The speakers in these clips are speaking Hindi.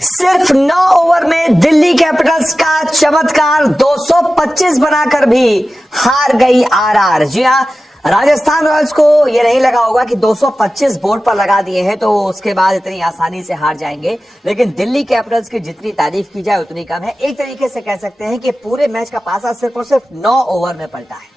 सिर्फ 9 ओवर में दिल्ली कैपिटल्स का चमत्कार 225 बनाकर भी हार गई आरआर। जी हां, राजस्थान रॉयल्स को यह नहीं लगा होगा कि 225 बोर्ड पर लगा दिए हैं तो उसके बाद इतनी आसानी से हार जाएंगे, लेकिन दिल्ली कैपिटल्स की जितनी तारीफ की जाए उतनी कम है। एक तरीके से कह सकते हैं कि पूरे मैच का पासा सिर्फ और सिर्फ 9 ओवर में पलटा है।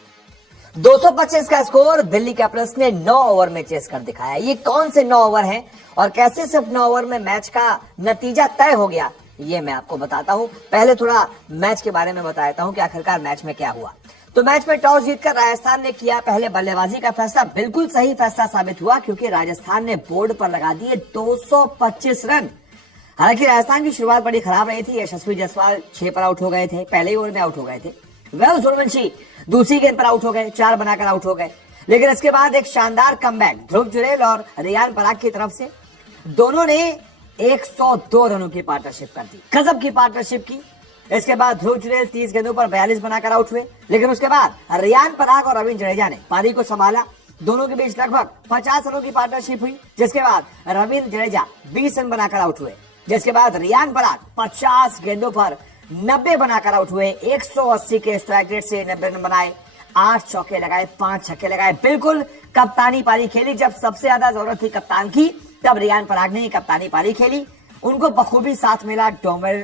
225 का स्कोर दिल्ली कैपिटल्स ने 9 ओवर में चेस कर दिखाया। ये कौन से 9 ओवर हैं और कैसे सिर्फ 9 ओवर में मैच का नतीजा तय हो गया, ये मैं आपको बताता हूं। पहले थोड़ा मैच के बारे में बताता हूं कि आखिरकार मैच में क्या हुआ। तो मैच में टॉस जीतकर राजस्थान ने किया पहले बल्लेबाजी का फैसला। बिल्कुल सही फैसला साबित हुआ क्योंकि राजस्थान ने बोर्ड पर लगा दिए 225 रन। हालांकि राजस्थान की शुरुआत बड़ी खराब रही थी। यशस्वी जायसवाल 6 पर आउट हो गए थे, पहले ही ओवर में आउट हो गए थे। वह सूर्यवंशी दूसरी गेंद पर आउट हो गए, 4 बनाकर आउट हो गए। लेकिन इसके बाद एक शानदार कमबैक ध्रुव जुरैल और रियान पराग की तरफ से, दोनों ने 102 रनों की पार्टनरशिप कर दी, गजब की पार्टनरशिप की। इसके बाद ध्रुव जुरैल 30 गेंदों पर 42 बनाकर आउट हुए। लेकिन उसके बाद रियान पराग और रविंद्र जडेजा ने पारी को संभाला। दोनों के बीच लगभग 50 रनों की पार्टनरशिप हुई, जिसके बाद रविंद्र जडेजा 20 रन बनाकर आउट हुए। जिसके बाद रियान पराग 50 गेंदों पर 90 बनाकर आउट हुए। 180 के स्ट्राइक रेट से 90 रन बनाए, 8 चौके लगाए, 5 छक्के लगाए। बिल्कुल कप्तानी पारी खेली। जब सबसे ज्यादा जरूरत थी कप्तान की, तब रियान पराग ने कप्तानी पारी खेली। उनको बखूबी साथ मिला डोनोवन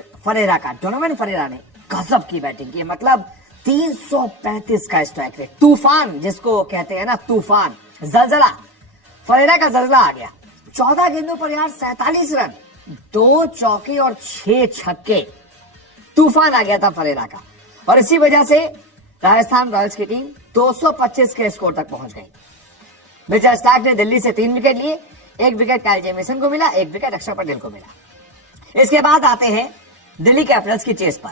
फरेरा ने गजब की बैटिंग की। मतलब 335 का स्ट्राइक रेट, तूफान जिसको कहते हैं ना, तूफान, जलजला, फरेरा का जलजला आ गया। 14 गेंदों पर यार 47 रन, 2 चौके और 6 छक्के, तूफान आ गया था फरेरा का। और इसी वजह से राजस्थान रॉयल्स की टीम 225 के स्कोर तक पहुंच गई। मिचेल स्टार्क ने दिल्ली से 3 विकेट लिए, 1 विकेट काइल जेमिसन को मिला, 1 विकेट अक्षर पटेल को मिला। इसके बाद आते हैं दिल्ली कैपिटल्स की चेस पर।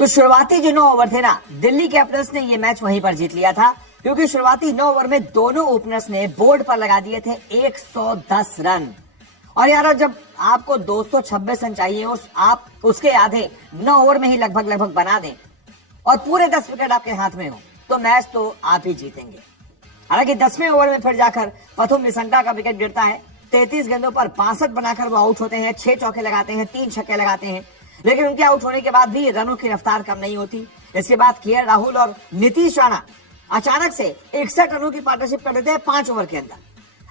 तो शुरुआती जो 9 ओवर थे ना, दिल्ली कैपिटल्स ने यह मैच वहीं पर जीत लिया था क्योंकि शुरुआती 9 ओवर में दोनों ओपनर्स ने बोर्ड पर लगा दिए थे 110 रन। और यार, जब आपको 226 रन चाहिए, आप उसके आधे 9 ओवर में ही लगभग बना दें और पूरे 10 विकेट आपके हाथ में हो, तो मैच तो आप ही जीतेंगे। हालांकि 10वें ओवर में फिर जाकर पथुम निसंटा का विकेट गिरता है। 33 गेंदों पर 62 बनाकर वो आउट होते हैं, 6 चौके लगाते हैं, 3 छक्के लगाते हैं। लेकिन उनके आउट होने के बाद भी रनों की रफ्तार कम नहीं होती। इसके बाद केएल राहुल और नीतीश राणा अचानक से 61 रनों की पार्टनरशिप कर देते हैं 5 ओवर के अंदर।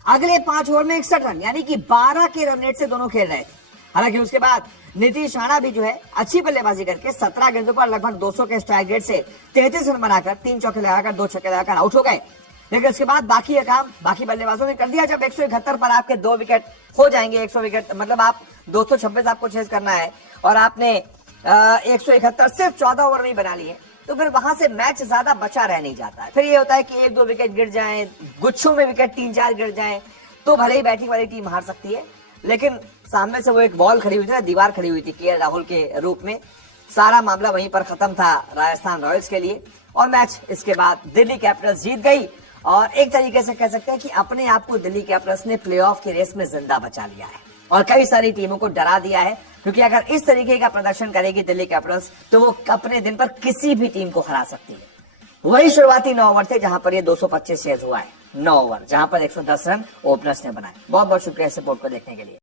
अगले 5 ओवर में 61 रन, यानी कि 12 के रन रेट से दोनों खेल रहे थे। हालांकि उसके बाद नीतीश राणा भी जो है अच्छी बल्लेबाजी करके 17 गेंदों पर लगभग 200 के स्ट्राइक रेट से 33 रन बनाकर, 3 चौके लगाकर, 2 छक्के लगाकर आउट हो गए। लेकिन उसके बाद बाकी का काम बाकी बल्लेबाजों ने कर दिया। जब 171 पर आपके 2 विकेट हो जाएंगे, 100 विकेट मतलब आप 226 आपको चेज करना है और आपने 171 सिर्फ 14 ओवर में ही बना लिए, तो फिर वहां से मैच ज्यादा बचा रह नहीं जाता है। फिर ये होता है कि 1-2 विकेट गिर जाएं, गुच्छों में विकेट 3-4 गिर जाएं, तो भले ही बैटिंग वाली टीम हार सकती है। लेकिन सामने से वो एक बॉल खड़ी हुई थी ना, दीवार खड़ी हुई थी केएल राहुल के रूप में। सारा मामला वहीं पर खत्म था राजस्थान रॉयल्स के लिए और मैच इसके बाद दिल्ली कैपिटल्स जीत गई। और एक तरीके से कह सकते हैं कि अपने आप को दिल्ली कैपिटल्स ने प्लेऑफ की रेस में जिंदा बचा लिया है और कई सारी टीमों को डरा दिया है। क्योंकि अगर इस तरीके का प्रदर्शन करेगी दिल्ली कैपिटल्स, तो वो अपने दिन पर किसी भी टीम को हरा सकती है। वही शुरुआती 9 ओवर थे जहां पर ये 225 चेज हुआ है। 9 ओवर जहां पर 110 रन ओपनर्स ने बनाए। बहुत बहुत शुक्रिया सपोर्ट को देखने के लिए।